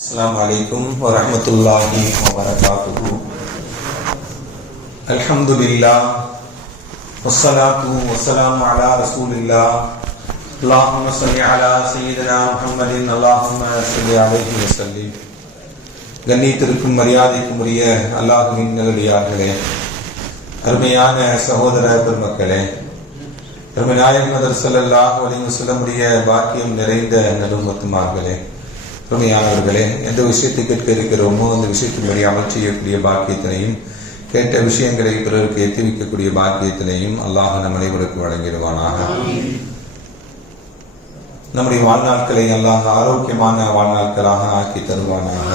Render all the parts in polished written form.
السلام عليكم ورحمة الله وبركاته. الحمد لله والصلاة والسلام على رسول الله. اللهم صل على سيدنا محمد اللهم صل عليه وسلم. கண்ணியத்திற்கும் மரியாதைக்கும் உரிய அல்லாஹ்வின் நல்லடியார்களே, அருமையான சகோதர பெருமக்களே, நாயகம் ஸல்லல்லாஹு அலைஹி வஸல்லம் பாக்கியம் நிறைந்த நலுமத்துமார்களே, உண்மையானவர்களே, எந்த விஷயத்தை கேட்க இருக்கிறோமோ அந்த விஷயத்தின்படி அமல் செய்யக்கூடிய பாக்கியத்தினையும் கேட்ட விஷயங்களை பிறருக்கு எத்தி வைக்கக்கூடிய பாக்கியத்தினையும் அல்லாஹ் நம் அனைவருக்கு வழங்கிடுவானாக. நம்முடைய வாழ்நாட்களை அல்லாஹ் ஆரோக்கியமான வாழ்நாட்களாக ஆக்கி தருவானாக.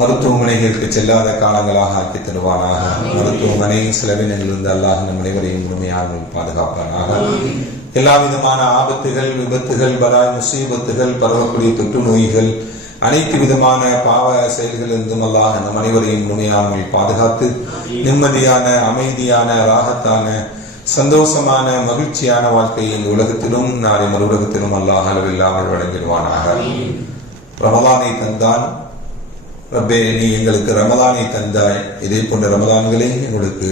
மருத்துவமனைகளுக்கு செல்லாத காலங்களாக ஆக்கி தருவானாக. மருத்துவமனை செலவினங்களிலிருந்து அல்லாஹ் நம் அனைவரையும் முழுமையாக பாதுகாப்பானாக. எல்லா விதமான ஆபத்துகள், விபத்துகள், பலாய் முசீபத்துகள், பரவக்கூடிய தொற்று நோய்கள், அனைத்து விதமான பாவ செயல்களிலிருந்தும் அல்லாஹ் நம் அனைவரையும் முழுமையாமல் பாதுகாத்து நிம்மதியான, அமைதியான, ராகத்தான, சந்தோஷமான, மகிழ்ச்சியான வாழ்க்கையை உலகத்திலும் நாளை மறு உலகத்திலும் அல்லாஹ் அளவில்லாமல் வழங்கிடுவானாக. ரமலானை தந்தான் ரப்பே, நீ எங்களுக்கு ரமலானை தந்தாய், இதே போன்ற ரமலான்களை எங்களுக்கு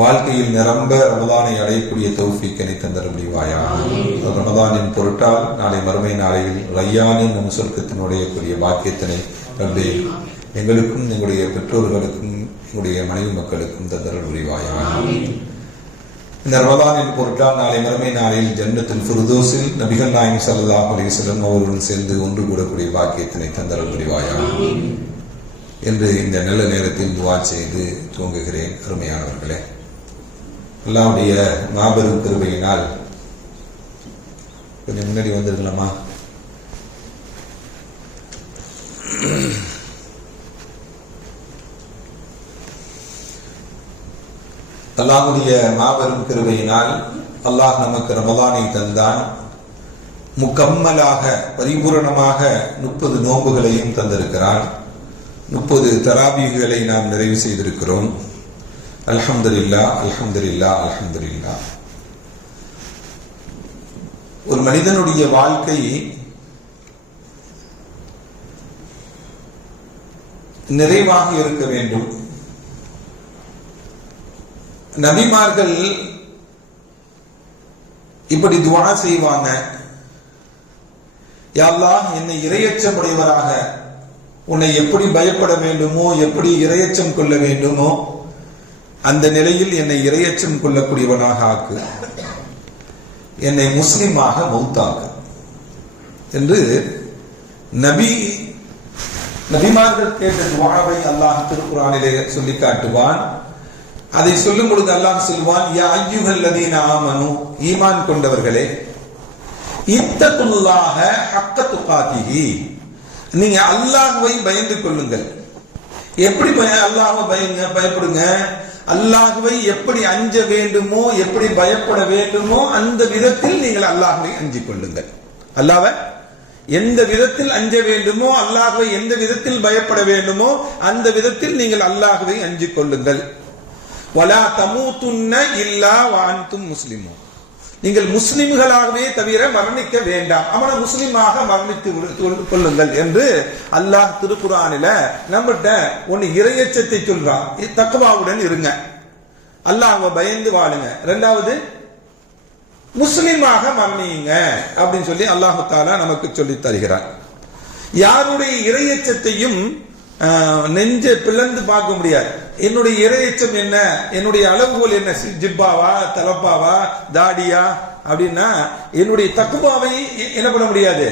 வாழ்க்கையில் நிரம்ப ரமலானை அடையக்கூடிய தௌஃபீக்கினை தந்தர முடிவாயா. ரமலானின் பொருட்டால் நாளை மறுமை நாளையில் ரய்யானின் நம் சொர்க்கத்தினுடைய கூடிய பாக்கியத்தினை ரப்பே எங்களுக்கும் எங்களுடைய பெற்றோர்களுக்கும் எங்களுடைய மனைவி மக்களுக்கும் தந்தர முடிவாயா. இந்த ரமலானின் பொருட்டால் நாளை மறுமை நாளில் ஜன்னத்துல் ஃபிர்தௌஸில் நபிகள் நாயகம் ஸல்லல்லாஹு அலைஹி வஸல்லம் அவர்களுடன் சேர்ந்து ஒன்று கூடக்கூடிய பாக்கியத்தினை தந்தர முடிவாயா என்று இந்த நல்ல நேரத்தில் துஆ செய்து துவங்குகிறேன். அருமையானவர்களே, அல்லாஹ்வுடைய மாபெரும் கிருபையினால் கொஞ்சம் முன்னாடி வந்திருக்கலாமா? அல்லாஹ்வுடைய மாபெரும் கிருபையினால் அல்லாஹ் நமக்கு ரமலானை தந்தான். முக்கம்மலாக பரிபூரணமாக 30 நோன்புகளையும் தந்திருக்கிறான். 30 தராபீகளை நாம் நிறைவு செய்திருக்கிறோம். அல்ஹம்துலில்லாஹ், அல்ஹம்துலில்லாஹ், அல்ஹம்துலில்லாஹ். ஒரு மனிதனுடைய வாழ்க்கை நிறைவாக இருக்க வேண்டும். நபிமார்கள் இப்படி துஆ செய்வாங்க, யா அல்லாஹ், என்னை இரையச்சமுடையவராக, உன்னை எப்படி பயப்பட வேண்டுமோ, எப்படி இரையச்சம் கொள்ள வேண்டுமோ அந்த நிலையில் என்னை இரையச்சம் கொள்ளக்கூடியவனாக ஆக்கு, என்னை முஸ்லிமாக மௌத்தாக்கு என்று நபிமார்கள் கேட்ட துஆவை அல்லாஹ் திருக்குர்ஆனிலே சொல்லி காட்டுவான். அதை சொல்லும் பொழுது அல்லாஹ் சொல்வான், யா அய்யுஹல்லதீன ஆமனு, ஈமான் கொண்டவர்களே, இத்தகுல்லாஹ ஹக்க துகாத்திஹி, நீங்க அல்லாஹ்வை பயந்து கொள்ளுங்கள். எப்படி அல்லாஹ்வை பயப்படுங்க? அல்லாஹ்வை எப்படி அஞ்ச வேண்டுமோ, எப்படி பயப்பட வேண்டுமோ அந்த விதத்தில் நீங்கள் அல்லாஹ்வை அஞ்சிக் கொள்ளுங்கள். அல்லாஹ்வை எந்த விதத்தில் அஞ்ச வேண்டுமோ, அல்லாஹ்வை எந்த விதத்தில் பயப்பட வேண்டுமோ அந்த விதத்தில் நீங்கள் அல்லாஹ்வை அஞ்சிக் கொள்ளுங்கள். வலா தமூதுன்ன இல்லா வஅன்தும் முஸ்லிமூன், நீங்கள் முஸ்லிம்களாகவே தவிர மரணிக்க வேண்டாம், அவனை முஸ்லிமாக மரணித்து கொள்ளுங்கள் என்று அல்லாஹ் திருக்குர்ஆனில நம்மகிட்ட ஒன்னு இறையச்சத்தை சொல்றான். தக்வாவுடன் இருங்க, அல்லாஹ்வை பயந்து வாழுங்க. இரண்டாவது, முஸ்லிமாக மரணியுங்க அப்படின்னு சொல்லி அல்லாஹ் தஆலா நமக்கு சொல்லி தருகிறார். யாருடைய இறையச்சத்தையும் நெஞ்ச பிளந்து பார்க்க முடியாது. என்னுடைய இறையச்சம் என்ன, என்னுடைய அளவுகோல் என்ன, ஜிப்பாவா, தலப்பாவா, தாடியா அப்படின்னா என்னுடைய தக்வாவை என்ன பண்ண முடியாது.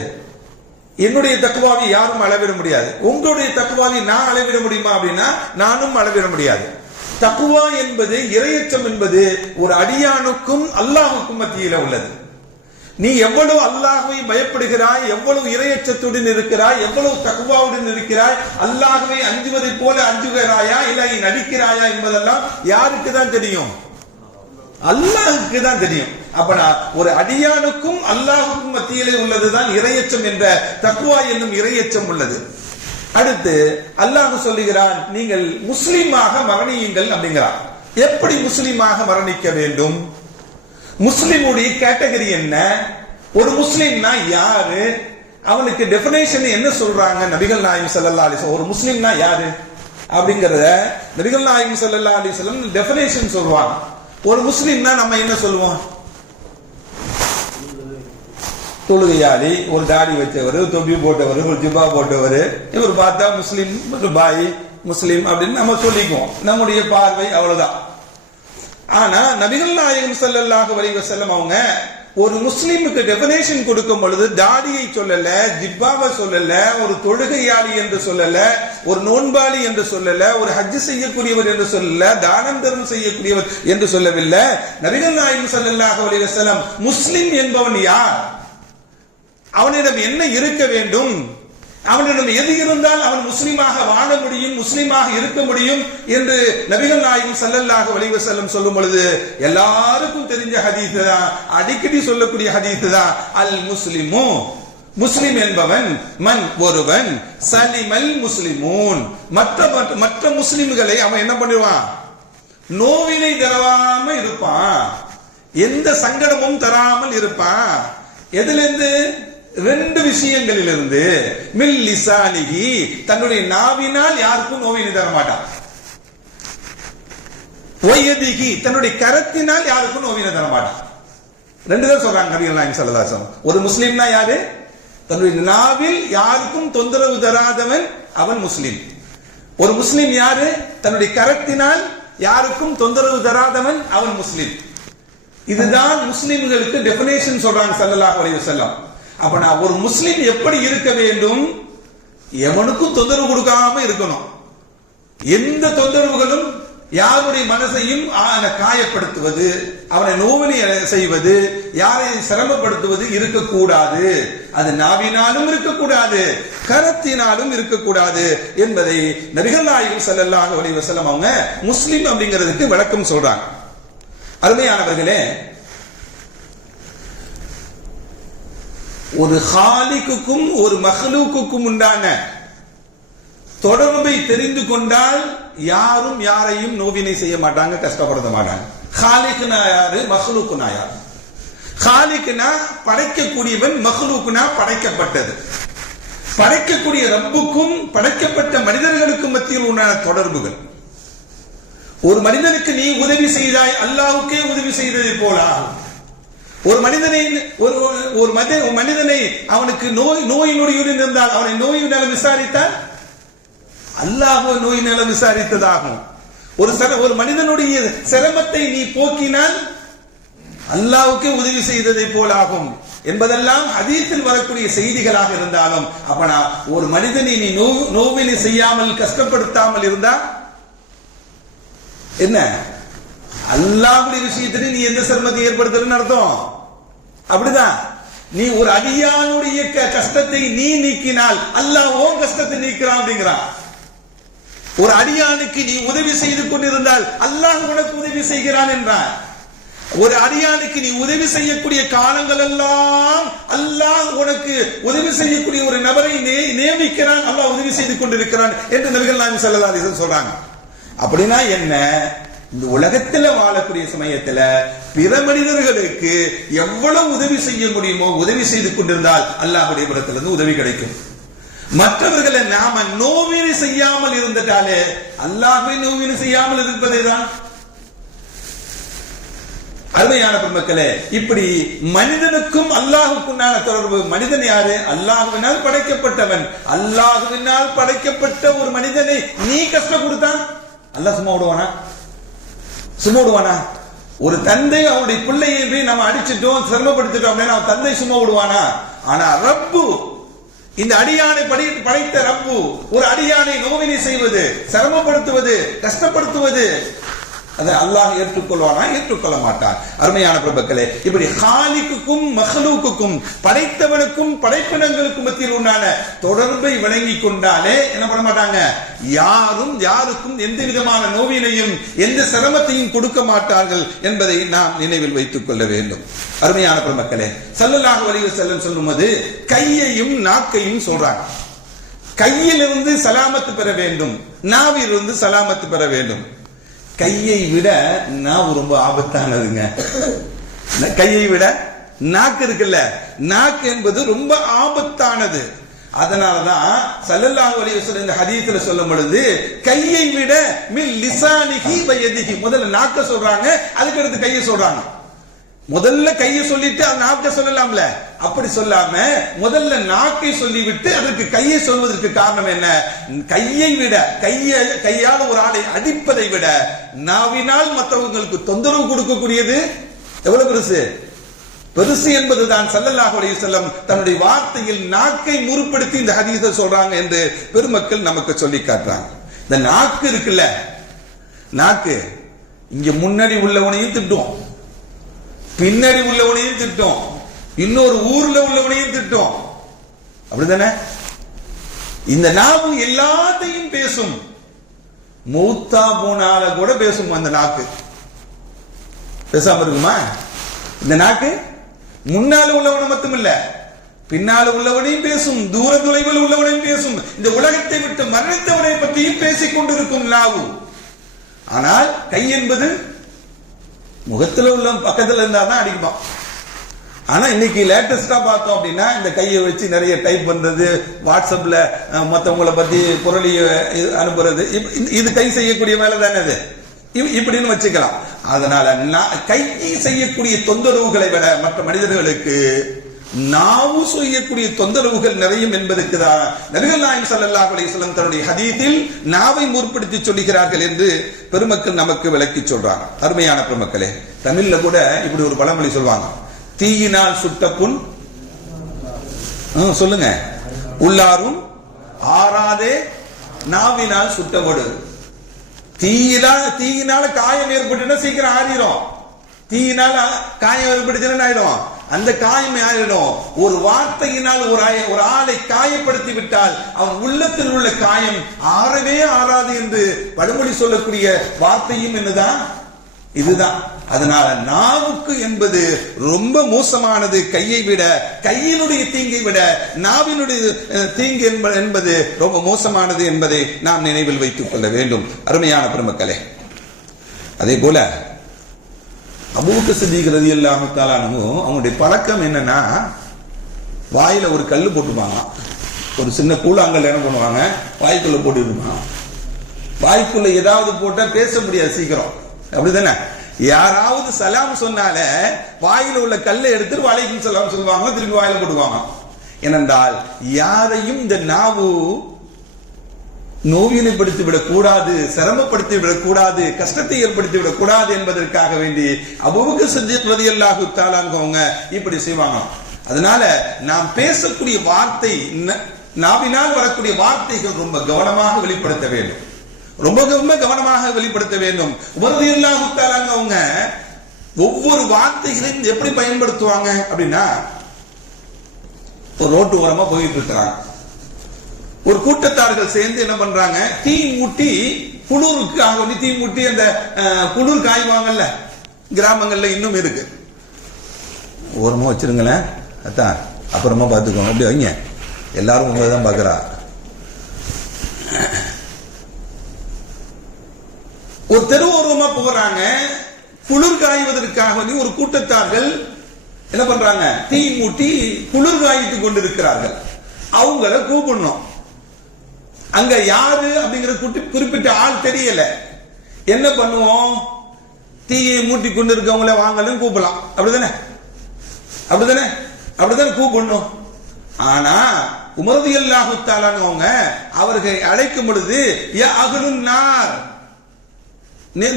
என்னுடைய தக்வாவை யாரும் அளவிட முடியாது. உங்களுடைய தக்வாவை நான் அளவிட முடியுமா அப்படின்னா நானும் அளவிட முடியாது. தக்வா என்பது, இறையச்சம் என்பது ஒரு அடியானுக்கும் அல்லாஹுக்கும் மத்தியில உள்ளது. நீ எவ்வளவு அல்லாஹ்வை பயப்படுகிறாய், எவ்வளவு இறையச்சத்துடன் இருக்கிறாய், எவ்வளவு தக்வாவுடன் இருக்கிறாய், அல்லாஹ்வை அஞ்சுவதை போல அஞ்சுகிறாயா இல்லை நடிக்கிறாயா என்பதெல்லாம் யாருக்கு தான் தெரியும்? அல்லாஹ்வுக்கு தான் தெரியும். அப்ப ஒரு அடியானுக்கும் அல்லாஹ்வுக்கும் மத்தியிலே உள்ளதுதான் இறையச்சம் என்ற தக்வா என்னும் இறையச்சம் உள்ளது. அடுத்து அல்லாஹ் சொல்லுகிறான், நீங்கள் முஸ்லிமாக மரணியுங்கள் அப்படிங்கிறான். எப்படி முஸ்லிமாக மரணிக்க வேண்டும்? முஸ்லிமுடைய கேட்டகரி என்ன? ஒரு முஸ்லிம்னா யாரு? அவனுக்கு டெஃபினேஷன் என்ன சொல்றாங்க நபிகள் நாயகம் ஸல்லல்லாஹு அலைஹி வஸல்லம்? ஒரு முஸ்லிம்னா யாரு அப்படிங்கறத நபிகள் நாயகம் ஸல்லல்லாஹு அலைஹி வஸல்லம் டெஃபினேஷன் சொல்வாங்க. ஒரு முஸ்லிம்னா நம்ம என்ன சொல்லுவோம்? தொழுகையாளி, ஒரு தாடி வச்சவர், தொப்பி போட்டவர், ஒரு ஜுப்பா போட்டவர், இவர் பார்த்தா முஸ்லிம், பாய் முஸ்லிம் அப்படின்னு நம்ம சொல்லிக்குவோம். நம்முடைய பார்வை அவ்வளவுதான். ஆனா நபிகள் நாயகம் ஸல்லல்லாஹு அலைஹி வஸல்லம் அவங்க ஒரு முஸ்லிமுக்கு டெஃபினேஷன் கொடுக்கும் பொழுது தாடியை சொல்லல, ஜிப்பாவை சொல்லல, ஒரு தொழுகையாளி என்று சொல்லல, ஒரு நோன்பாளி என்று சொல்லல, ஒரு ஹஜ் செய்யக்கூடியவர் என்று சொல்லல, தானம் தர்மம் செய்யக்கூடியவர் என்று சொல்லவில்லை. நபிகள் நாயகம் ஸல்லல்லாஹு அலைஹி வஸல்லம் முஸ்லிம் என்பவன் யார், அவனிடம் என்ன இருக்க வேண்டும், அவனிடம் எது இருந்தால் அவன் முஸ்லிமாக வாழ முடியும், முஸ்லிமாக இருக்க முடியும் என்று நபிகள் நாயகம் ஸல்லல்லாஹு அலைஹி வஸல்லம் சொல்லும் பொழுது எல்லாருக்கும் தெரிஞ்ச ஹதீஸ் தான், அடிக்கடி சொல்லக்கூடிய ஹதீஸ் தான். அல் முஸ்லிமு, முஸ்லிம் என்பவன், மன் ஒருவன், சலிமல் முஸ்லிமூன், மற்ற முஸ்லிம்களை அவன் என்ன பண்ணிடுவான், நோவினை தராம இருப்பான், எந்த சங்கடமும் தராமல் இருப்பான். எதிலிருந்து? ரெண்டு விஷயங்களிலிருந்து. மில் லிசானிஹி, தன்னுடைய நாவினால் யாருக்கும் நோவினை தர மாட்டான். வயதிஹி, தன்னுடைய கரத்தினால் யாருக்கும் நோவினை தர மாட்டான். ரெண்டு தான் சொல்றாங்க நபிகள் நாயகம் ஸல்லல்லாஹு அலைஹி வஸல்லம். ஒரு முஸ்லிம்னா யாரு? தன்னுடைய நாவில் யாருக்கும் தொந்தரவு தராதவன் அவன் முஸ்லிம். ஒரு முஸ்லிம் யாரு? தன்னுடைய கரத்தினால் யாருக்கும் தொந்தரவு தராதவன் அவன் முஸ்லிம். இதுதான் முஸ்லிம்களுக்கு டெஃபினேஷன் சொல்றாங்க ஸல்லல்லாஹு அலைஹி வஸல்லம். அப்ப நான் ஒரு முஸ்லிம் எப்படி இருக்க வேண்டும்? எவனுக்கும் தொந்தரவு கொடுக்காம இருக்கணும். எந்த தொந்தரவுகளும் யாருடைய மனசையும் காயப்படுத்துவது, அவனை நோவினை செய்வது, யாரையும் சிரமப்படுத்துவது இருக்கக்கூடாது. அது நாவினாலும் இருக்கக்கூடாது, கரத்தினாலும் இருக்கக்கூடாது என்பதை நபிகள் நாயகம் ஸல்லல்லாஹு அலைஹி வஸல்லம் அவங்க முஸ்லிம் அப்படிங்கிறதுக்கு விளக்கம் சொல்றாங்க. அருமையானவர்களே, ஒரு ஹாலிக்குக்கும் ஒரு மஹ்லூக்குக்கும் உண்டான தொடர்பை தெரிந்து கொண்டால் யாரும் யாரையும் நோவினை செய்ய மாட்டாங்க, கஷ்டப்படுத்த மாட்டாங்க. ஹாலிக்னா யாரு, மஹ்லூக்னா யாரு? ஹாலிக்னா படைக்கக்கூடியவன், மஹ்லூக்னா படைக்கப்பட்டது. படைக்கக்கூடிய ரப்புக்கும் படைக்கப்பட்ட மனிதர்களுக்கும் மத்தியில் உண்டான தொடர்புகள். ஒரு மனிதனுக்கு நீ உதவி செய்தாய், அல்லாஹ்வுக்கே உதவி செய்ததை போல ஆகும். ஒரு மனிதனை அவனுக்கு நோய் நொடியுடன் இருந்தால் அவனை நோய் நலம் விசாரித்தால் அல்லாஹ் நோய் நலம் விசாரித்ததாகும். ஒரு மனிதனுடைய சிரமத்தை நீ போக்கினால் அல்லாஹ்வுக்கே உதவி செய்ததை போல ஆகும் என்பதெல்லாம் ஹதீஸில் வரக்கூடிய செய்திகளாக இருந்தாலும், அப்ப நான் ஒரு மனிதனை நீ நோவினை செய்யாமல் கஷ்டப்படுத்தாமல் இருந்தா என்ன, அல்லாஹ்வுடைய விஷயத்துல நீ எந்த சிரமத்தை ஏற்படுத்துறன்னு அர்த்தம். அப்படிதான். நீ ஒரு அடியானுடைய கஷ்டத்தை நீ நீக்கினால் அல்லாஹ் உன் கஷ்டத்தை நீக்கிறான் அப்படிங்கிறான். ஒரு அடியானுக்கு நீ உதவி செய்து கொண்டிருந்தால் அல்லாஹ் உனக்கு உதவி செய்கிறான் என்றான். ஒரு அடியானுக்கு நீ உதவி செய்யக்கூடிய காலங்கள் எல்லாம் அல்லாஹ் உனக்கு உதவி செய்யக்கூடிய ஒரு நபரை நியமிக்கிறான், அல்லாஹ் உதவி செய்து கொண்டிருக்கிறான் என்று நபிகள் நாயகம் ஸல்லல்லாஹு அலைஹி வஸல்லம் சொல்றாங்க. அப்படின்னா என்ன, இந்த உலகத்துல வாழக்கூடிய சமயத்துல பிற மனிதர்களுக்கு எவ்வளவு உதவி செய்ய முடியுமோ உதவி செய்து கொண்டிருந்தால் அல்லாஹ்வுடைய புறத்திலிருந்து உதவி கிடைக்கும். மற்றவர்களை நாம நோவினை செய்யாமல் இருந்துட்டாலே அல்லாஹ்வை நோவினை செய்யாமல் இருப்பதே தான். அருமையான பெருமக்களே, இப்படி மனிதனுக்கும் அல்லாஹ்வுக்குண்டான தொடர்பு. மனிதன் யாரு? அல்லாஹ்வினால் படைக்கப்பட்டவன். அல்லாஹ்வினால் படைக்கப்பட்ட ஒரு மனிதனை நீ கஷ்டம் கொடுத்தான் அல்லாஹ் சும்மா விடுவானா? சும்மா விடுவானா? ஒரு தந்தை அவருடைய பிள்ளையை போய் நம்ம அடிச்சிட்டோம், சிரமப்படுத்திட்டோம் அப்படின்னா அவன் தந்தை சும்மா விடுவானா? ஆனா ரப்பு, இந்த அடியானை படைத்த ரப்பு ஒரு அடியானை நோவினை செய்வது, சிரமப்படுத்துவது, கஷ்டப்படுத்துவது, அதை அல்லாஹ் ஏற்றுக்கொள்வானா? ஏற்றுக்கொள்ள மாட்டான். அருமையான பிரபுக்களே, இப்படி ஹாலிக்குக்கும் மஹ்லூக்குக்கும் படைத்தவனுக்கும் படைப்பினங்களுக்கும் மத்தியில் உண்டான தொடர்பை வழங்கி கொண்டாலே என்ன பண்ண மாட்டாங்க, யாரும் யாருக்கும் எந்த விதமான நோவினையும் எந்த சிரமத்தையும் கொடுக்க மாட்டார்கள் என்பதை நாம் நினைவில் வைத்துக் கொள்ள வேண்டும். அருமையான பிரபுக்களே, ஸல்லல்லாஹு அலைஹி வஸல்லம் சொல்லும்போது கையையும் நாக்கையும் சொல்றாங்க. கையிலிருந்து சலாமத்து பெற வேண்டும், நாவிலிருந்து சலாமத்து பெற வேண்டும். கையை விட நாவு ரொம்ப ஆபத்தானதுங்க. கையை விட நாக்கு இருக்குல்ல, நாக்கு என்பது ரொம்ப ஆபத்தானது. அதனாலதான் ஸல்லல்லாஹு அலைஹி வஸல்லம் இந்த ஹதீஸ்ல சொல்லும் பொழுது கையை விட மின் லிசானிஹி வ யதிஹி, முதல்ல நாக்க சொல்றாங்க, அதுக்கு அடுத்து கையை சொல்றாங்க. முதல்ல கையை சொல்லிட்டு அந்த நாக்க சொல்லலாம்ல, அப்படி சொல்லாம முதல்ல நாக்கை சொல்லிவிட்டு அதற்கு கையை சொல்வதற்கு காரணம் என்ன? கையை விட, கையால் ஒரு ஆளை அடிப்பதை விட நாவினால் மற்றவங்களுக்கு தொந்தரவு கொடுக்கக்கூடியது எவ்வளவு பெருசு என்பதுதான் ஸல்லல்லாஹு அலைஹி வஸல்லம் தன்னுடைய வார்த்தையில் நாக்கை முற்படுத்தி இந்த ஹதீஸை சொல்றாங்க என்று பெருமக்கள் நமக்கு சொல்லி காட்டுறாங்க. இந்த நாக்கு இருக்குல்ல, நாக்கு இங்க முன்னாடி உள்ளவனையும் திட்டும், பின்னாடி உள்ளவனையும் திட்டும், இன்னொரு ஊர்ல உள்ளவனையும் திட்டும், அப்படிதானே? இந்த நாவு எல்லாத்தையும் பேசும், மௌத்தா போனால கூட பேசும். அந்த நாக்கு பேசாம இருக்குமா? இந்த நாக்கு முன்னால உள்ளவனை மட்டும் இல்ல, பின்னால உள்ளவனையும் பேசும், தூர தொலைவில் உள்ளவனையும் பேசும், இந்த உலகத்தை விட்டு மரணித்தவனை பற்றியும் பேசிக் கொண்டிருக்கும் நாவு. ஆனால் கை என்பது முகத்துல உள்ள பக்கத்துல இருந்தா தான் அடிக்குமா. ஆனா இன்னைக்கு லேட்டஸ்டா பார்த்தோம் அப்படின்னா இந்த கையை வச்சு நிறைய டைப் பண்றது, வாட்ஸ்அப்ல மற்றவங்களை பத்தி பொருளை அனுப்புறது, இது கை செய்யக்கூடிய வேலை தானே இது, இப்படின்னு வச்சுக்கலாம். அதனால கை செய்யக்கூடிய தொந்தரவுகளை விட மற்ற மனிதர்களுக்கு நாவு செய்யக்கூடிய தொந்தரவுகள் நிறையும் என்பதற்கு தான் நபிகள் நாயகம் ஸல்லல்லாஹு அலைஹி வஸல்லம் தன்னுடைய ஹதீஸில் நாவை முற்படுத்தி சொல்லுகிறார்கள் என்று பெருமக்கள் நமக்கு விளக்கி சொல்றாங்க. அருமையான பெருமக்களே, தமிழ்ல கூட இப்படி ஒரு பழமொழி சொல்வாங்க, தீயினால் சுட்ட புண் சொல்லுங்க உள்ளாரும் ஆறாதே நாவினால் சுட்டவடு. தீயினால காயம் ஏற்பட்டுன்னா சீக்கிரம் ஆறிடும், தீயினால காயம் ஏற்பட்டுச்சுன்னா ஆயிடும், அந்த காயம் ஆயிடும். ஒரு வார்த்தையினால் ஒரு ஆளை காயப்படுத்தி விட்டால் அவன் உள்ளத்தில் உள்ள காயம் ஆறவே ஆறாது என்று பழமொழி சொல்லக்கூடிய வார்த்தையும் என்னதான் இதுதான். அதனால நாவுக்கு என்பது ரொம்ப மோசமானது, கையை விட, கையினுடைய தீங்கை விட நாவினுடைய தீங்கு என்பது ரொம்ப மோசமானது என்பதை நாம் நினைவில் வைத்துக் கொள்ள வேண்டும். அருமையான பெருமக்களே, அதே போல அபூபக்கர் சித்திக் ரலியல்லாஹு தஆலா அன்ஹு அவங்களுடைய பழக்கம் என்னன்னா, வாயில ஒரு கல் போட்டுப்பாங்க, ஒரு சின்ன கூழாங்கல் என்ன பண்ணுவாங்க, வாய்க்குள்ள போட்டு இருப்பாங்க. வாய்க்குள்ள ஏதாவது போட்டா பேச முடியாது சீக்கிரம், அப்படிதானே? யாராவது சலாம் சொன்னால வாயில உள்ள கல்லை எடுத்து வலைக்கும் சலாம் சொல்லுவாங்க, திரும்பி வாயில போட்டுவாங்க. ஏனென்றால் யாரையும் இந்த நாவு நோவினைப்படுத்தி விடக்கூடாது, சிரமப்படுத்தி விடக்கூடாது, கஷ்டத்தை ஏற்படுத்தி விடக்கூடாது என்பதற்காக வேண்டி அபூபக்கர் சித்திக் ரலியல்லாஹு தஆலா அவங்க இப்படி செய்வாங்க. அதனால நாம் பேசக்கூடிய வார்த்தை, நாவினால் வரக்கூடிய வார்த்தைகள் ரொம்ப கவனமாக வெளிப்படுத்த வேண்டும், ரொம்ப ரொம்ப கவனமாக வெளிப்படுத்த வேண்டும். உமர் ரலியல்லாஹு தஆலா அவங்க ஒவ்வொரு வார்த்தைகளையும் எப்படி பயன்படுத்துவாங்க அப்படின்னா, ஒரு ரோட்டு ஓரமா போயிட்டு இருக்கிறாங்க, ஒரு கூட்டத்தார்கள் சேர்ந்து என்ன பண்றாங்க, தீ மூட்டி குளிருக்கு ஆக தீ மூட்டி அந்த குளிர் காய்வாங்கல்ல, கிராமங்கள்ல இன்னும் இருக்கு, ஓரமா வச்சிருங்களேன் அதான், அப்புறமா பார்த்துக்கோங்க, அப்படி வைங்க, எல்லாரும் உங்களைதான் பாக்குறா. ஒரு தெருவோரமா போறாங்க, குளிர் காய்வதற்காக ஒரு கூட்டத்தார்கள் என்ன பண்றாங்க, தீ மூட்டி குளிர் காய்த்து கொண்டிருக்கிறார்கள். அவங்கள கூப்பிடணும், அங்க யாரு அப்படிங்கிற குறிப்பிட்ட ஆள் தெரியல, என்ன பண்ணுவோம், தீயை மூட்டி கொண்டு இருக்கவங்கள வாங்கலும் கூப்பிடலாம், அப்படிதானே? அப்படிதானே? அப்படித்தானே கூப்பிடணும். ஆனா உமர் ரலியல்லாஹு தஆலா அவங்க அவர்களை அழைக்கும் பொழுது யா அஹ்லுன் நார்,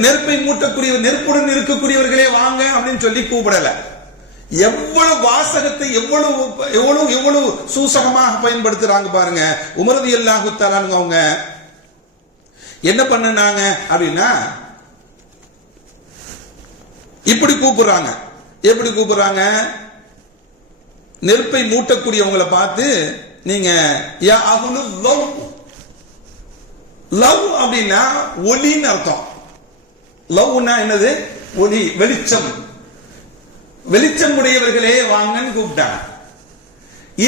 நெருப்பை மூட்டக்கூடிய நெருப்புடன் இருக்கக்கூடியவர்களே வாங்க அப்படின்னு சொல்லி கூப்பிடல. எவ்வளவு வாசகத்தை எவ்வளவு எவ்வளவு எவ்வளவு சூசகமாக பயன்படுத்துறாங்க பாருங்க. உமர் ரலியல்லாஹு தஆலா அவங்க என்ன பண்ணாங்க அப்படின்னா, இப்படி கூப்பிடுறாங்க. எப்படி கூப்பிடுறாங்க, நெருப்பை மூட்டக்கூடியவங்களை பார்த்து நீங்க யா அஹ்லு லவ், லவ் அப்படின்னா ஒளின்னு அர்த்தம். லவ்னா என்னது, ஒளி, வெளிச்சம், வெளிச்சம் உடையவர்களே வாங்கன்னு கூப்பிட்டாங்க.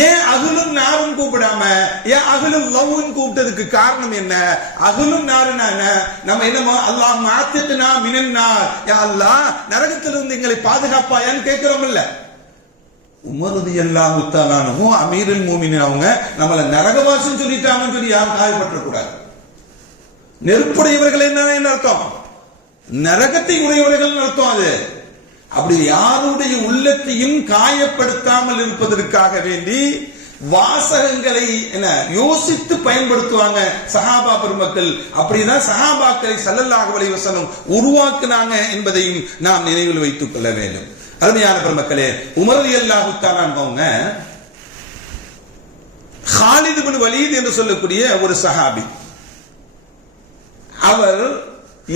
ஏன் அகுலும் நாரும் கூப்பிடாம ஏன் அகுலும் லவ்னு கூப்பிட்டதுக்கு காரணம் என்ன? அகுலும் நாருன்னா என்ன, நம்ம என்னமோ அல்லாஹ் மாத்திட்டுனா மினன்னார், யா அல்லாஹ் நரகத்திலிருந்து எங்களை பாதுகாப்பாயான்னு கேட்கிறோம் இல்ல, உமர் ரலியல்லாஹு தஆலா அன்ஹு அமீருல் மூமினீன் அவங்க நம்மள நரகவாசம் சொல்லிட்டாங்கன்னு சொல்லி யாரும் காயப்பற்ற கூடாது. நெருப்புடையவர்கள் என்ன அர்த்தம்? நரகத்தை உடையவர்கள் அர்த்தம். அது அப்படி யாருடைய உள்ளத்தையும் காயப்படுத்தாமல் இருப்பதற்காக வேண்டி வாசகங்களை என்ன யோசித்து பயன்படுத்துவாங்க சஹாபா பெருமக்கள். அப்படிதான் சஹாபாக்களை ஸல்லல்லாஹு அலைஹி வஸல்லம் உருவாக்குனாங்க என்பதையும் நாம் நினைவில் வைத்துக் கொள்ள வேண்டும். அருமையான பெருமக்களே, உமர் ரலியல்லாஹு தஆலா அவங்க காலித் இப்னு வலீத் என்று சொல்லக்கூடிய ஒரு சஹாபி. அவர்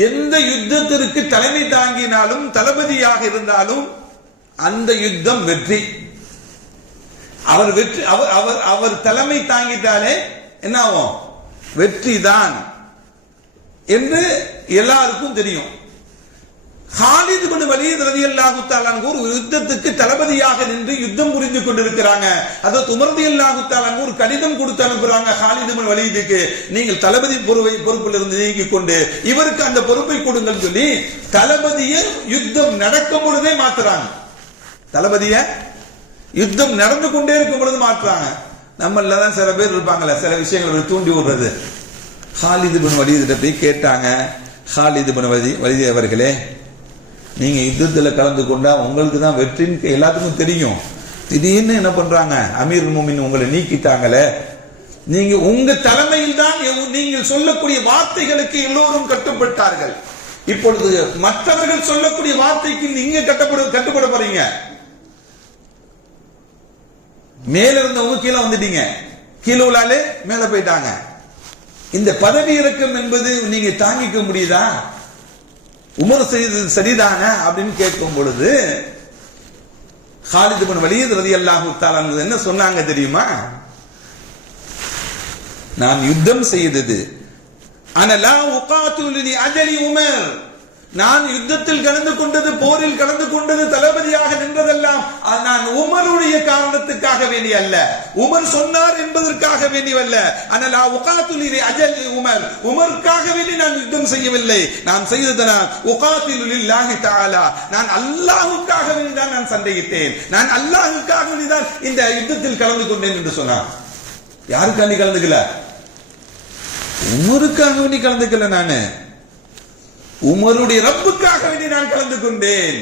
எந்த யுத்தத்திற்கு தலைமை தாங்கினாலும் தளபதியாக இருந்தாலும் அந்த யுத்தம் வெற்றி. அவர் தலைமை தாங்கிட்டாலே என்ன ஆகும்? வெற்றி தான் என்று எல்லாருக்கும் தெரியும். காலித் இப்னு வலீத் ரலியல்லாஹு தஆலா அன்ஹு ஒரு யுத்தத்துக்கு தளபதியாக நின்று யுத்தம் புரிந்து கொண்டிருக்கிறாங்க. ஹஜ்ரத் உமர் ரலியல்லாஹு தஆலா அன்ஹு ஒரு கடிதம் கொடுத்து அனுப்புறாங்க காலித் இப்னு வலீதுக்கு, நீங்கள் தளபதி பொறுப்பில் இருந்து நீங்கிக் கொண்டு இவருக்கு அந்த பொறுப்பை கொடுங்கள் சொல்லி தளபதியை யுத்தம் நடக்கும் பொழுதே மாத்துறாங்க. தளபதிய யுத்தம் நடந்து கொண்டே இருக்கும் பொழுது மாற்றுறாங்க. நம்மள தான் சில பேர் இருப்பாங்கல்ல, சில விஷயங்களை தூண்டி விடுறது. காலித் இப்னு வலீதிட்ட போய் கேட்டாங்க, காலித் இப்னு வலீத் அவர்களே, நீங்க யுத்தத்தில் கலந்து கொண்டா உங்களுக்கு தான் வெற்றின்னு எல்லாத்துக்கும் தெரியும். திடீர்னு என்ன பண்றாங்க, அமீர் மூமின் உங்களை நீக்கிட்டாங்களே, நீங்க உங்க தலைமையில் தான் நீங்கள் சொல்லக்கூடிய வார்த்தைகளுக்கு எல்லோரும் கட்டுப்பட்டார்கள். இப்பொழுது மற்றவர்கள் சொல்லக்கூடிய வார்த்தைக்கு நீங்க கட்டுப்பட போறீங்க. மேல இருந்தவங்க கீழே வந்துட்டீங்க, கீழே உள்ளாலே மேல போயிட்டாங்க. இந்த பதவி இறக்கம் என்பது நீங்க தாங்கிக்க முடியுதா? உமர் செய்தது சரிதானே அப்படின்னு கேட்கும் பொழுது காலித் இப்னு வலீத் ரலியல்லாஹு தஆலா என்ன சொன்னாங்க தெரியுமா? நான் யுத்தம் செய்தது அன லா உகாத்திலு லி அஜலி உமர், நான் யுத்தத்தில் கலந்து கொண்டது, போரில் கலந்து கொண்டது, தளபதியாக நின்றதெல்லாம் நான் உமருடைய காரணத்துக்காக வேண்டி அல்ல, உமர் சொன்னார் என்பதற்காக வேண்டியவல்ல. அனலா உகாத்திலு லி அஜலி உமர், உமருக்காக வேண்டி நான் யுத்தம் செய்யவில்லை. நான் செய்ததனா உகாத்திலு லில்லாஹி தஆலா, நான் அல்லாஹ்வுக்காக வேண்டி தான் நான் சண்டையிட்டேன், நான் அல்லாஹ்வுக்காக வேண்டி தான் இந்த யுத்தத்தில் கலந்து கொண்டேன் என்று சொன்னார். யாருக்காண்டி கலந்துக்கல? உமருக்காக வேண்டி கலந்துக்கல. நானு உமருடைய ரப்புக்காக வேண்டி நான் கலந்து கொண்டேன்.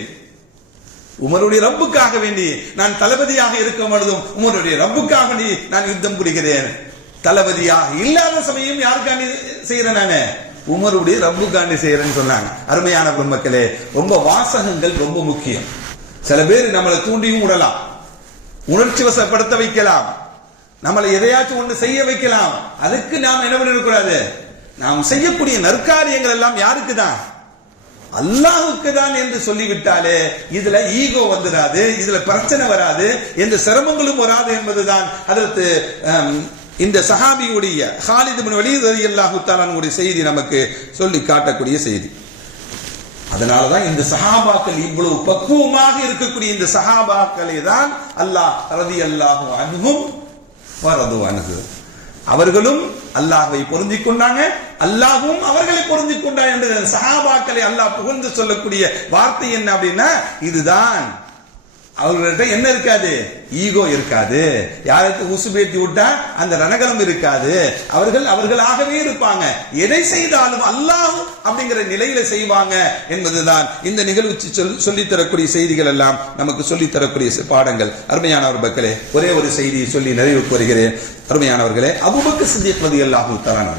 உமருடைய ரப்புக்காக வேண்டி நான் தளபதியாக இருக்கும் பொழுதும் உமருடைய ரப்புக்காக வேண்டி நான் யுத்தம் புரிகிறேன். தளபதியாக இல்லாத சமயம் யாருக்காண்டி செய்யறேன்? நானு உமருடைய ரப்புக்காண்டி செய்யறேன்னு சொன்னாங்க. அருமையான பெருமக்களே, ரொம்ப வாசகங்கள் ரொம்ப முக்கியம். சில பேர் நம்மளை தூண்டியும் விடலாம், உணர்ச்சி வசப்படுத்த வைக்கலாம், நம்மளை எதையாச்சும் ஒன்று செய்ய வைக்கலாம். அதுக்கு நாம் என்ன பண்ணக்கூடாது? நாம் செய்யக்கூடிய நற்காரியங்கள் எல்லாம் யாருக்கு தான்? அல்லாஹ்வுக்கு தான் என்று சொல்லிவிட்டாலே இதுல ஈகோ வந்துடாது, இதுல பிரச்சனை வராது, எந்த சிரமங்களும் வராது என்பதுதான் அதற்கு இந்த சஹாபியுடைய காலித் இப்னு வலீத் ரலியல்லாஹு தஆலா அன்ஹுடைய செய்தி நமக்கு சொல்லி காட்டக்கூடிய செய்தி. அதனாலதான் இந்த சஹாபாக்கள் இவ்வளவு பக்குவமாக இருக்கக்கூடிய இந்த சஹாபாக்களை தான் அல்லாஹ் ரலியல்லாஹு அன்ஹும் வரது அன்ஹு, அவர்களும் அல்லாஹ்வை பொருந்திக் கொண்டாங்க, அல்லாஹ்வும் அவர்களை பொருந்திக் கொண்டார் என்று சஹாபாக்களை அல்லாஹ் புகழ்ந்து சொல்லக்கூடிய வார்த்தை என்ன அப்படின்னா இதுதான். அவர்கள்ட்ட என்ன இருக்காது? ஈகோ இருக்காது. யாருக்கு உசுபேத்தி விட்டா அந்த ரணகலம் இருக்காது. அவர்களாகவே இருப்பாங்க. எதை செய்தாலும் அல்லாஹ் அப்படிங்கிற நிலையில செய்வாங்க என்பதுதான் இந்த நிகழ்ச்சி சொல்லித் தரக்கூடிய செய்திகள் எல்லாம் நமக்கு சொல்லித் தரக்கூடிய பாடங்கள். அருமையானவர் மக்களே, ஒரே ஒரு செய்தியை சொல்லி நிறைவுக்கு வருகிறேன். அருமையானவர்களே, அபூபக்கர் சித்திக் ரலியல்லாஹு தஆலா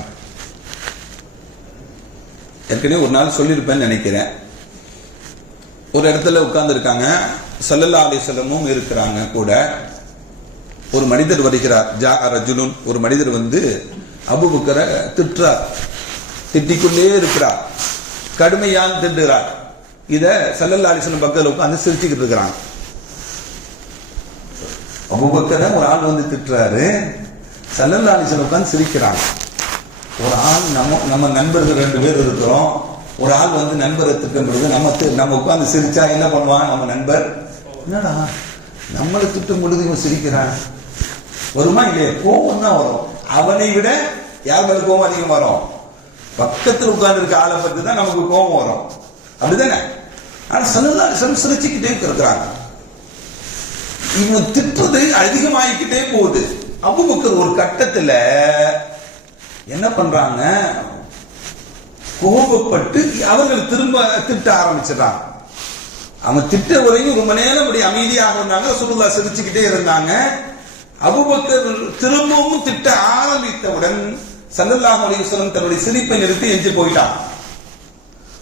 ஏற்கனவே ஒரு நாள் சொல்லியிருப்பேன்னு நினைக்கிறேன். ஒரு இடத்துல உட்கார்ந்து இருக்காங்க, ஸல்லல்லாஹு அலைஹி வஸல்லமும் இருக்கிறாங்க கூட. ஒரு மனிதர் வருகிறார், ஜா ரஜுலுன், ஒரு மனிதர் வந்து அபூபக்கரை திட்டுறார், திட்டிக்கொண்டே இருக்கிறார், கடுமையான திட்டுகிறார். இத ஸல்லல்லாஹு அலைஹி வஸல்லம் பக்கத்துல உட்கார்ந்து சிரிச்சுக்கிட்டு இருக்கிறாங்க. அபூபக்கரை ஒரு ஆள் வந்து திட்டுறாரு, ஸல்லல்லாஹு அலைஹி வஸல்லம் உட்கார்ந்து சிரிக்கிறாங்க. ஒரு ஆள் நம்ம நண்பர்கள் 2 பேர் இருக்கிறோம், ஒரு ஆள் வந்து நண்பரை திட்டம் பொழுது நம்ம உட்கார்ந்து சிரிச்சா என்ன பண்ணுவான்? நம்ம நண்பர் என்னடா நம்மளை திட்டம் பொழுது இவன் சிரிக்கிறான், வருமா இல்லையா? கோபம் தான் வரும். அவனை விட யார் மேல கோபம் அதிகம் வரும்? பக்கத்தில் உட்கார்ந்து இருக்க ஆளை பத்தி தான் நமக்கு கோபம் வரும், அப்படிதானே? ஆனா ஸல்லல்லாஹு அலைஹி வஸல்லம் சிரிச்சுக்கிட்டே இருக்கிறாங்க. இவன் திட்டுறது அதிகமாகிக்கிட்டே போகுது. அபூபக்கர் ஒரு கட்டத்துல என்ன பண்றாங்க, கோபப்பட்டு அவர்கள் திரும்ப திட்ட ஆரம்பிச்சிடறாங்க. அவன் திட்ட வரையும் ரொம்ப நேரம் அப்படி அமைதியாக இருந்தாங்க. ரசூலுல்லாஹ் சிரிச்சுக்கிட்டே இருந்தாங்க. அபூபக்கர் திரும்பவும் திட்ட ஆரம்பித்தவுடன் ஸல்லல்லாஹு அலைஹி வஸல்லம் தன்னுடைய சிரிப்பை நிறுத்தி எஞ்சி போயிட்டான்.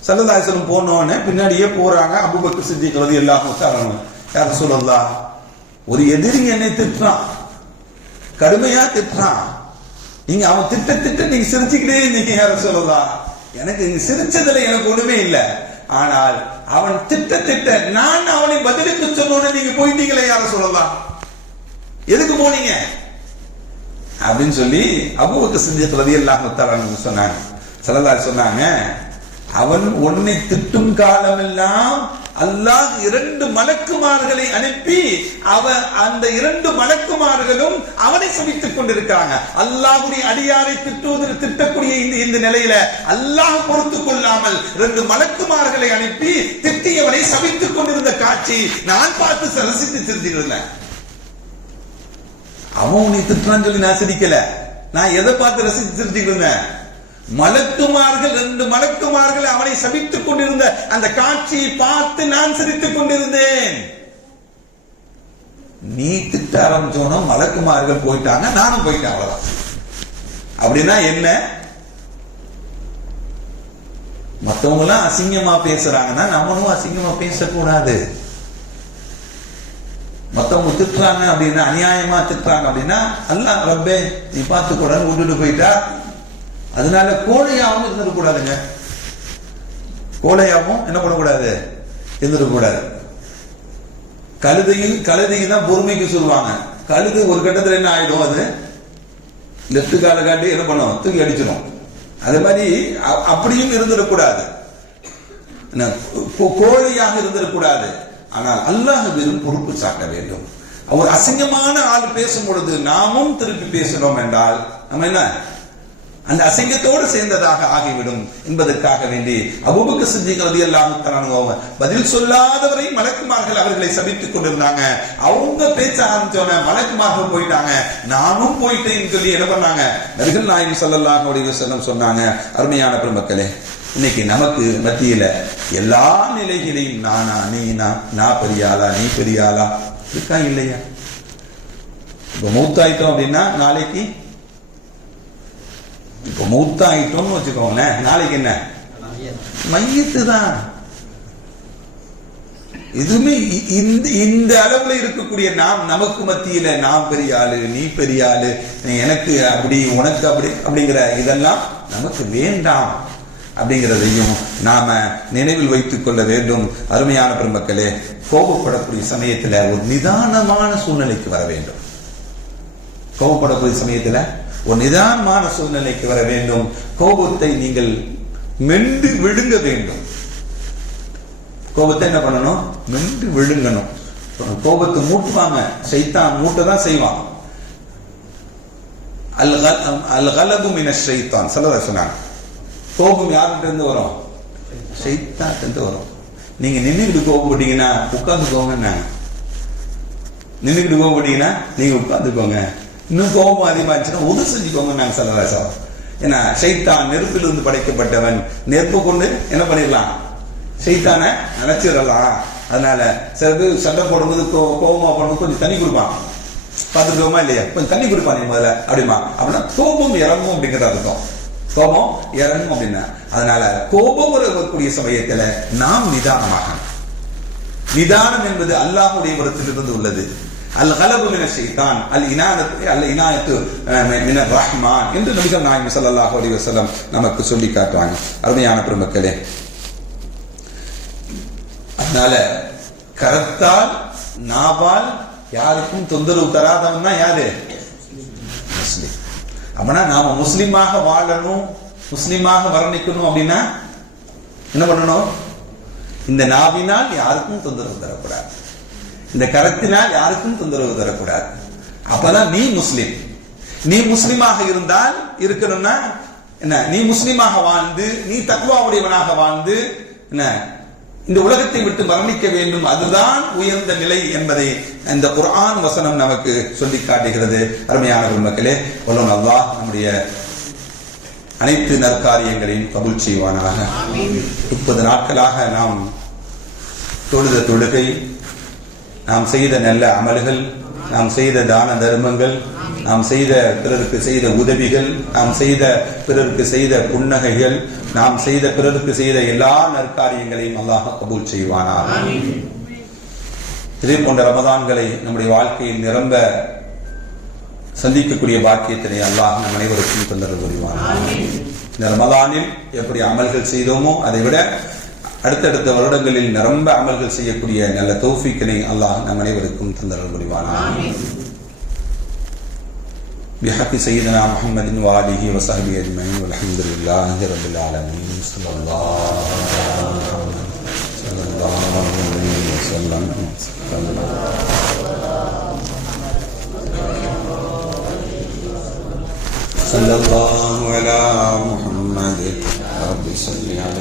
ஸல்லல்லாஹு அலைஹி வஸல்லம் போனோடனே பின்னாடியே போறாங்க. அபூபக்கர் சித்திக் ரலியல்லாஹு தஆலா யா ரசூலல்லாஹ், ஒரு எதிரி என்னை திட்டுறான், கடுமையா திட்டுறான், நீங்க அவன் திட்ட நீங்க சிரிச்சுக்கிட்டே இருந்தீங்க யா ரசூலல்லாஹ். எனக்கு சிரிச்சதுல எனக்கு ஒண்ணுமே இல்லை, ஆனால் அவன் திட்ட நான் அவனை பதிலுக்கு சொன்னோன்னு நீங்க போயிட்டீங்களே யா ரசூலல்லாஹ், எதுக்கு போனீங்க அப்படின்னு சொல்லி அபூபக்கர் சித்திக் ரலியல்லாஹு தஆலா சொன்னாங்க. ஸல்லல்லாஹு அலைஹி சொன்னாங்க, அவன் உன்னை திட்டும் காலமெல்லாம் அல்லாஹ் 2 மலக்குமார்களை அனுப்பி அந்த 2 மலக்குமார்களும் அவனை சபித்துக் கொண்டிருக்காங்க. அல்லாஹ்வுடைய அடியாரை திட்டக்கூடிய இந்த நிலையில அல்லாஹ் பொறுத்துக் கொள்ளாமல் 2 மலக்குமார்களை அனுப்பி திட்டியவனை சபித்துக் கொண்டிருந்த காட்சி நான் பார்த்து ரசித்து சிரிச்சுக்கிறேன். அவன் உன்னை திட்டுறான்னு சொல்லி நான் சிரிக்கல, நான் எதை பார்த்து ரசித்து சிரிச்சுக்கிறேன், மலக்குமார்கள் 2 மலக்குமார்கள் அவனை சபித்துக் கொண்டிருந்த அந்த காட்சியை பார்த்து நான் சிரித்துக் கொண்டிருந்தேன். நீ திட்ட ஆரம்பிச்சோன்னா மலக்குமார்கள் போயிட்டாங்க, நானும் போயிட்டேன், அவ்வளவுதான். அப்படின்னா என்ன, மத்தவங்க எல்லாம் அசிங்கமா பேசுறாங்கன்னா நம்மளும் அசிங்கமா பேசக்கூடாது. மத்தவங்க திட்டுறாங்க அப்படின்னா, அநியாயமா திட்டுறாங்க அப்படின்னா, அல்லாஹ் ரப்பே நீ பார்த்து கூட விட்டுட்டு போயிட்டா. அதனால கோழையாவும் இருந்துடக்கூடாதுங்க, கோழையாவும் என்ன பண்ணக்கூடாது, இருந்துடக்கூடாது. கழுதையும் தான் பொறுமைக்கு சொல்லுவாங்க. கழுது ஒரு கட்டத்தில் என்ன ஆயிடும், அது லெப்ட் கால காட்டி என்ன பண்ணும், தூக்கி அடிச்சிடும். அதே மாதிரி அப்படியும் இருந்துடக்கூடாது, கோழையாக இருந்துடக்கூடாது. ஆனால் அல்லாஹ் வெறும் பொறுப்பு சாட்ட வேண்டும். அவர் அசிங்கமான ஆள் பேசும் பொழுது நாமும் திருப்பி பேசணும் என்றால் நம்ம என்ன அந்த அசிங்கத்தோடு சேர்ந்ததாக ஆகிவிடும் என்பதற்காக வேண்டி அபூபக்கர் சித்திக் ரலியல்லாஹு தஆலா பதில் சொல்லாதவரை மலக்குமார்கள் அவர்களை சபித்துக் கொண்டிருந்தாங்க. அவங்க பேச ஆரம்பிச்சோன மலக்குமார்கள் போயிட்டாங்க, நானும் போயிட்டேன்னு சொல்லி என்ன பண்ணாங்க, நபிகள் நாயகம் ஸல்லல்லாஹு அலைஹி வஸல்லம் சொன்னாங்க. அருமையான பெருமக்களே, இன்னைக்கு நமக்கு மத்தியில எல்லா நிலைகளையும் நானா நீனா, நான் பெரியாளா நீ பெரியாளா இருக்கா இல்லையா? இப்ப மூத்தாயிட்டோம் அப்படின்னா நாளைக்கு, இப்ப மூத்தாயிட்டோம்னு வச்சுக்கோங்களேன், நாளைக்கு என்ன மையத்து தான். இதுவுமே இந்த அளவுல இருக்கக்கூடிய நாம், நமக்கு மத்தியில நான் பெரிய ஆளு நீ பெரிய ஆளு, எனக்கு அப்படி உனக்கு அப்படி அப்படிங்கிற இதெல்லாம் நமக்கு வேண்டாம் அப்படிங்கிறதையும் நாம நினைவில் வைத்துக் கொள்ள வேண்டும். அருமையான பெருமக்களே, கோபப்படக்கூடிய சமயத்துல ஒரு நிதானமான சூழ்நிலைக்கு வர வேண்டும். கோபப்படக்கூடிய சமயத்துல ஒரு நிதானமான சூழ்நிலைக்கு வர வேண்டும். கோபத்தை நீங்கள் மென்று விழுங்க வேண்டும். கோபத்தை என்ன பண்ணணும், மென்று விழுங்கணும். கோபத்தை மூட்டுவாங்க, சைத்தான் மூட்டதான் செய்வான். அல்-கலபு மினஷ் ஷைத்தான் ஸல்லல்லாஹு சொன்னாங்க. கோபம் யார்கிட்ட இருந்து வரும், சைத்தான் இருந்து வரும். நீங்க நின்னுக்கிட்டு கோபப்பட்டீங்கன்னா உட்கார்ந்துக்கோங்க, நின்னுக்கிட்டு கோபப்பட்டீங்கன்னா நீங்க உட்கார்ந்துக்கோங்க. இன்னும் கோபம் அதிகமா இருந்துச்சுன்னா உதவி செஞ்சுக்கோங்க நாங்க ஸல்லல்லாஹு. ஏன்னா ஷைத்தான் நெருப்பிலிருந்து படைக்கப்பட்டவன், நெருப்பு கொண்டு என்ன பண்ணிடலாம், ஷைத்தானை நினைச்சிடலாம். அதனால சில பேர் சண்டை போடும்போது கோபமா பண்ணும்போது கொஞ்சம் தண்ணி கொடுப்பான், பார்த்துருக்கோமா இல்லையா, கொஞ்சம் தண்ணி கொடுப்பான் நீ முதல்ல அப்படிமா, அப்படின்னா கோபம் இறங்கும் அப்படிங்கிறது அர்த்தம். கோபம் இறங்கும் அப்படின்னா, அதனால கோபம் வரக்கூடிய சமயத்துல நாம் நிதானமாக, நிதானம் என்பது அல்லாஹ்வுடைய புறத்திலிருந்து உள்ளது. அல்-கலபு மினஷ் ஷைத்தான் அல்-இனாயத்து மினர் ரஹ்மான் என்று நபிகள் நாயகம் ஸல்லல்லாஹு அலைஹி வஸல்லம் நமக்கு சொல்லி காட்டுறாங்க. அருமையான பெருமக்களே, அதனால கரத்தால் நாவால் யாருக்கும் தொந்தரவு தராதவன் தான் யாரு, முஸ்லிம். அப்படின்னா நாம முஸ்லிமாக வாழணும், முஸ்லிமாக வர்ணிக்கணும் அப்படின்னா என்ன பண்ணணும், இந்த நாவினால் யாருக்கும் தொந்தரவு தரக்கூடாது, இந்த கரத்தினால் யாருக்கும் தொந்தரவு தரக்கூடாது. அப்பதான் நீ முஸ்லிம். நீ முஸ்லிமாக இருந்தால் இருக்கணும்னா என்ன, நீ முஸ்லிமாக வாழ்ந்து, நீ தக்வாவுடையவனாக வாழ்ந்து என்ன இந்த உலகத்தை விட்டு மரணிக்க வேண்டும், அதுதான் உயர்ந்த நிலை என்பதை இந்த குர்ஆன் வசனம் நமக்கு சொல்லி காட்டுகிறது. அருமையான மக்களே, வல்லோன் அல்லாஹ் நம்முடைய அனைத்து நற்காரியங்களையும் கபூல் செய்வானாக. 30 நாட்களாக நாம் தொழுத தொழுகை, நாம் செய்த நல்ல அமல்கள், நாம் செய்த தான தர்மங்கள், நாம் செய்த பிறருக்கு செய்த உதவிகள், நாம் செய்த பிறருக்கு செய்த புன்னகைகள், நாம் செய்த பிறருக்கு செய்த எல்லா நற்காரியங்களையும் அல்லாஹ் கபூல் செய்வானாக. இதே போன்ற ரமதான்களை நம்முடைய வாழ்க்கையில் நிரம்ப சந்திக்கக்கூடிய பாக்கியத்தினை அல்லாஹ் நம் அனைவருக்கும் தந்தரல் புரிவானாக. இந்த ரமதானில் எப்படி அமல்கள் செய்தோமோ அதை விட அடுத்தடுத்த வருடங்களில் நிரம்ப அமல்கள் செய்யக்கூடிய நல்ல தௌஃபீக்கினை அல்லாஹ் நம் அனைவருக்கும் தந்தரல் புரிவானாக. பிஹக்கி சய்யிதனா முஹம்மதின் வ ஆலிஹி வ ஸஹ்பிஹி அஜ்மஈன் வல்ஹம்துலில்லாஹி ரப்பில் ஆலமீன். ஸல்லல்லாஹு அலைஹி வஸல்லம். صلى الله على محمد رب صل عليه